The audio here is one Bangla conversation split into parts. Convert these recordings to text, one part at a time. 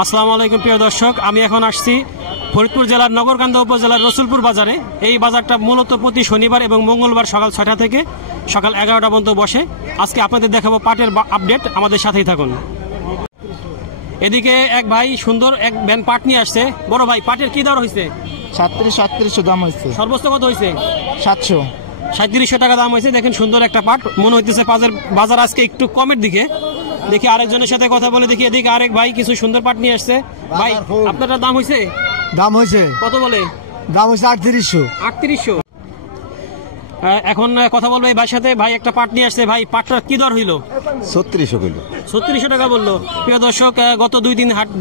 আসসালামু আলাইকুম প্রিয় দর্শক, আমি এখন আসছি ফরিদপুর জেলার নগরকান্দা উপজেলার রসুলপুর বাজারে। এই বাজারটা মূলত প্রতি শনিবার এবং মঙ্গলবার সকাল 6টা থেকে সকাল 11টা পর্যন্ত বসে। আজকে আপনাদের দেখাবো পাটের আপডেট, আমাদের সাথেই থাকুন। এদিকে এক ভাই সুন্দর এক ব্যান পাট নিয়ে আসছে। বড় ভাই, পাটের কি দর হয়েছে? 3700 দাম হয়েছে। সর্বোচ্চ কত হয়েছে? 3700 টাকা দাম হয়েছে। দেখেন সুন্দর একটা পাট, মনে হইতেছে বাজার আজকে একটু কমের দিকে। দেখি আরেকজনের সাথে কথা বলে দেখি। এদিকে আরেক ভাই কিছু সুন্দর পাট নিয়ে আসছে। ভাই, আপনার দাম হয়েছে? কত বলে? দাম হয়েছে 3800। এখন কথা বলবো এই ভাইয়ের সাথে। ভাই একটা পাট নিয়ে আসছে। ভাই, পাটটা কি দর হইলো? 3600 কিলো। 3600 টাকা বললো। প্রিয় দর্শক, গত 2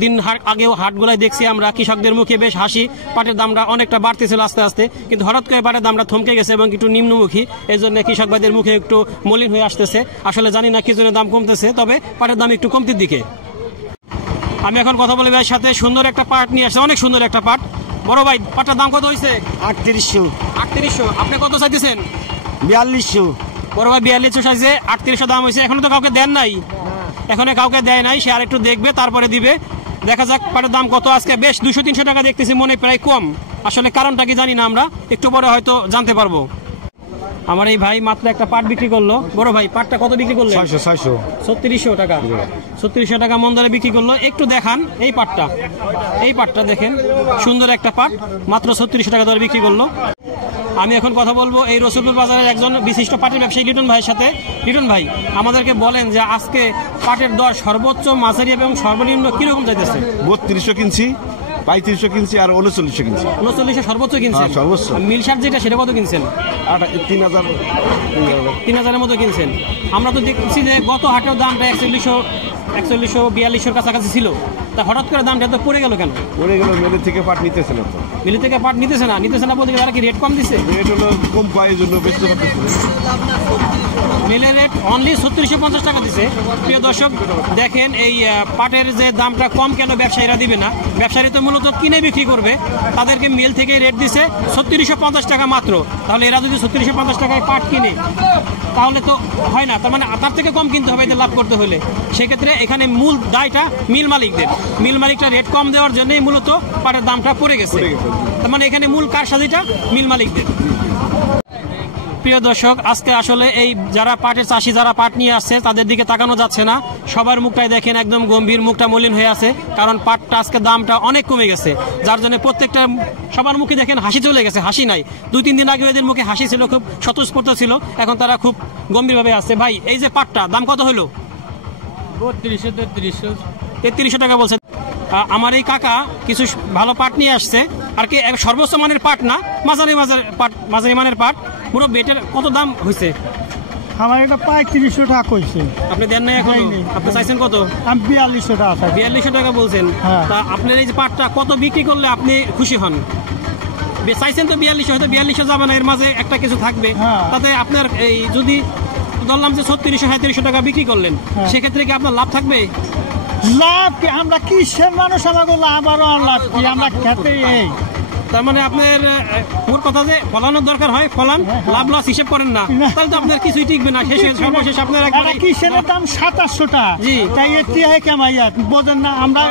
দিন আগেও হাটগুলাই দেখছি আমরা, কৃষকদের মুখে বেশ হাসি। পাটের দামটা অনেকটা বাড়তেছিল আস্তে আস্তে, কিন্তু হঠাৎ করে পাটের দামটা থমকে গেছে এবং একটু নিম্নমুখী। এই জন্য কৃষক ভাইদের মুখে একটু মলিন হয়ে আসতেছে। আসলে জানি না কি জন্য দাম কমতেছে, তবে পাটের দাম একটু কমতির দিকে। আমি এখন কথা বলি ভাইয়ের সাথে। সুন্দর একটা পাট নিয়ে আসছে, অনেক সুন্দর একটা পাট। বড় ভাই, পাটটার দাম কত হয়েছে? 3800। আপনি কত চাইতেছেন? 4200। বড় ভাই 4200 চাইছে, 3800 দাম হয়েছে। এখনো তো কাউকে দেন নাই, এখনো কাউকে দেয় নাই। সে আর একটু দেখবে, তারপরে দিবে। দেখা যাক পাটের দাম কত। আজকে বেশ 200-300 টাকা দেখতেছি, মনে প্রায় কম। আসলে কারণটা কি জানি না, আমরা একটু পরে হয়তো জানতে পারবো। আমার এই ভাই মাত্র একটা পাট বিক্রি করলো। বড় ভাই, পাটটা কত বিক্রি করলো? 3600 টাকা। 3600 টাকা মন দরে বিক্রি করলো। একটু দেখান এই পাটটা দেখেন, সুন্দর একটা পাট, মাত্র 3600 টাকা দরে বিক্রি করলো। আমি এখন কথা বলবো এই রসুলপুর বাজারের একজন বিশিষ্ট পাটের ব্যবসায়ী লিটন ভাইয়ের সাথে। লিটন ভাই, আমাদেরকে বলেন যে আজকে পাটের দর সর্বোচ্চ, মাঝারি এবং সর্বনিম্ন কিরকম যাইতেছে? 3200 কিনছি, 3500 কিনছি, আর 3900 কিনছি। 3900 সর্বোচ্চ কিনছেন? সর্বোচ্চ। মিলসার যেটা, সেটা কত কিনছেন? 3000 মতো কিনছেন। আমরা তো দেখছি যে গত হাটের দামটা 4142 কাছাকাছি ছিল। তা হঠাৎ করে দামটা এত পড়ে গেল কেন? পড়ে গেল, মেলে থেকে পাট নিতেছে না। মিলি থেকে পাট নিতেছে না বলতে তারা কি রেট কম দিচ্ছে? রেট হলো কম পায়, জন্য বেচতে পারতেছে। মিলের রেট অনলি 3650 টাকা দিচ্ছে। প্রিয় দর্শক দেখেন, এই পাটের যে দামটা কম কেন ব্যবসায়ীরা দিবে না? ব্যবসায়ী তো মূলত কিনে বিক্রি করবে, তাদেরকে মিল থেকে রেট দিচ্ছে 3650 টাকা মাত্র। তাহলে এরা যদি 3650 টাকায় পাট কিনে, তাহলে তো হয় না। তার মানে তার থেকে কম কিনতে হবে এদের লাভ করতে হলে। সেক্ষেত্রে এখানে মূল দায়টা মিল মালিকদের। মিল মালিকটা রেট কম দেওয়ার জন্যই মূলত পাটের দামটা পড়ে গেছে। তার মানে এখানে মূল কারসাজিটা মিল মালিকদের। প্রিয় দর্শক, আজকে আসলে এই যারা পাটের চাষি, যারা পাট নিয়ে আসছে, তাদের দিকে তাকানো যাচ্ছে না। সবার মুখটাই দেখেন একদম গম্ভীর, মুখটা মলিন হয়ে আছে। কারণ পাটটা আজকে দামটা অনেক কমে গেছে, যার জন্য প্রত্যেকটা সবার মুখে দেখেন হাসি চলে গেছে। হাসি নাই। 2-3 দিন আগে এদের মুখে হাসি ছিল, খুব স্বতঃস্ফূর্ত ছিল। এখন তারা খুব গম্ভীরভাবে আসছে। ভাই, এই যে পাটটা দাম কত হলো? 3300 টাকা বলছে। আমার এই কাকা কিছু ভালো পাট নিয়ে আসছে, আর কি সর্বোচ্চ মানের পাট না, মাঝারি মানের পাট। পুরো বেটের কত দাম হয়েছে? আমার এটা 3500 টাকা কইছে। আপনি দেন নাই এখন? আপনি চাইছেন কত? আমি 4200 টাকা। 4200 টাকা বলছেন। তা আপনার এই যে পাটটা কত বিক্রি করলে আপনি খুশি হন? চাইছেন তো 4200, হয়তো 4200 যাবে না, এর মাঝে একটা কিছু থাকবে। তাতে আপনার এই যদি ধরলাম যে 3600-3700 টাকা বিক্রি করলেন, সেক্ষেত্রে কি আপনার লাভ থাকবে? লাভ কি? আমরা কিসের মানুষ, আমাকে লাভ আর লাভ কি? আমরা খেতে এই। তার মানে আপনার ওর কথা যে ফলানোর দরকার হয়, ফলান, লাভ লস হিসেব করেন না, তাহলে তো আপনার কিছুই টিকবে না। সর্বশেষ আপনার কিসের দাম 2700 টাকা। জি, তাই এটি কামাইয়া বোঝেন না? আমরা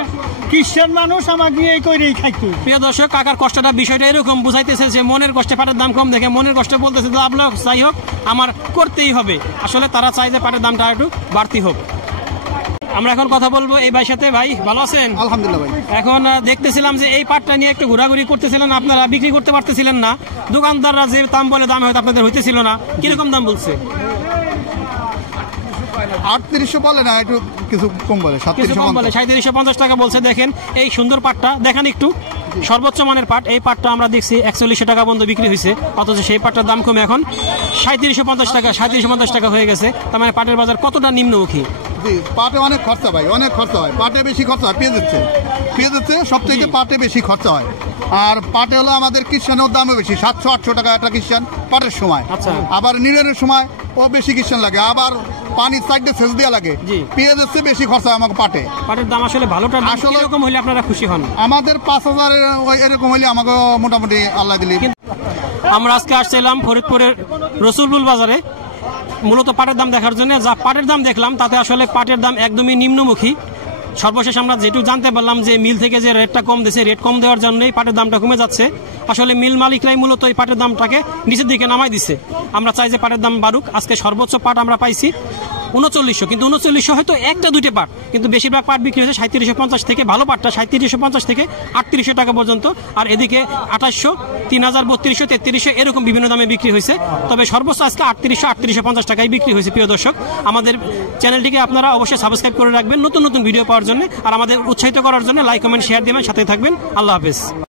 খ্রিস্টান মানুষ, আমাকে এই করেই খাইতো। প্রিয় দর্শক, কাকার কষ্টটা বিষয়টা এরকম বুঝাইতেছে যে মনের কষ্টে পাটের দাম কম দেখে মনের কষ্টে বলতেছে লাভ লস যাই হোক আমার করতেই হবে। আসলে তারা চায় যে পাটের দামটা একটু বাড়তি হোক। আমরা এখন কথা বলবো এই ভাইয়ের সাথে। ভাই, ভালো আছেন? আলহামদুলিল্লাহ ভাই। এখন দেখতেছিলাম যে এই পাটটা নিয়ে একটু ঘোরাঘুরি করতেছিলেন, আপনারা বিক্রি করতে পারতেছিলেন না। দোকানদাররা যে দাম বলে, দাম হয়তো আপনাদের হইতেছিল না। কিরকম দাম বলছে? 3800 বলে না, একটু কিছু কম বলে, 3750 টাকা বলছে। দেখেন এই সুন্দর পাটটা দেখেন একটু, সর্বোচ্চ মানের পাট। এই পাটটা আমরা দেখছি 4100 টাকা পর্যন্ত বিক্রি হয়েছে, অথচ সেই পাটটার দাম কমে এখন 3750 টাকা হয়ে গেছে। তার মানে পাটের বাজার কতটা নিম্নমুখী। পাটে অনেক খরচা ভাই, অনেক খরচা হয়। পাটে বেশি খরচা হয়, পেঁয়াজের সব থেকে পাটে বেশি খরচা হয়। আর পাটে হলো আমাদের কিষানের দামও বেশি, 700-800 টাকা একটা কিষান পাটের সময়। আবার নিড়ের সময় ও বেশি কিষান লাগে, আবার পানির সাইডে সেচ দেওয়া লাগে। পেঁয়াজের চেয়ে বেশি খরচা আমাকে পাটের দাম। আসলে ভালোটা আসলে এরকম হলে আপনারা খুশি হন? আমাদের 5000 এরকম হলে আমাকে মোটামুটি আল্লাহ দিলি। আমরা আজকে আসছিলাম ফরিদপুরের রসুলপুর বাজারে মূলত পাটের দাম দেখার জন্য। যা পাটের দাম দেখলাম তাতে আসলে পাটের দাম একদমই নিম্নমুখী। সর্বশেষ আমরা যেটুকু জানতে পারলাম যে মিল থেকে যে রেটটা কম দিয়েছে, রেট কম দেওয়ার জন্যই পাটের দামটা কমে যাচ্ছে। আসলে মিল মালিকরাই মূলত এই পাটের দামটাকে নিচের দিকে নামাই দিছে। আমরা চাই যে পাটের দাম বাড়ুক। আজকে সর্বোচ্চ পাট আমরা পাইছি 3900, কিন্তু 3900 হয়তো একটা দুইটা পাট, কিন্তু বেশিরভাগ পাট বিক্রি হয়েছে 3750 থেকে, ভালো পাটটা 3750 থেকে 3800 টাকা পর্যন্ত। আর এদিকে 2800, 3000, 3200, 3300 এরকম বিভিন্ন দামে বিক্রি হয়েছে। তবে সর্বোচ্চ আজকে 3800, 3850 টাকায় বিক্রি হয়েছে। প্রিয় দর্শক, আমাদের চ্যানেলটিকে আপনারা অবশ্যই সাবস্ক্রাইব করে রাখবেন নতুন নতুন ভিডিও পাওয়ার জন্য, আর আমাদের উৎসাহিত করার জন্য লাইক, কমেন্ট, শেয়ার দিবেন, সাথে থাকবেন। আল্লাহ হাফেজ।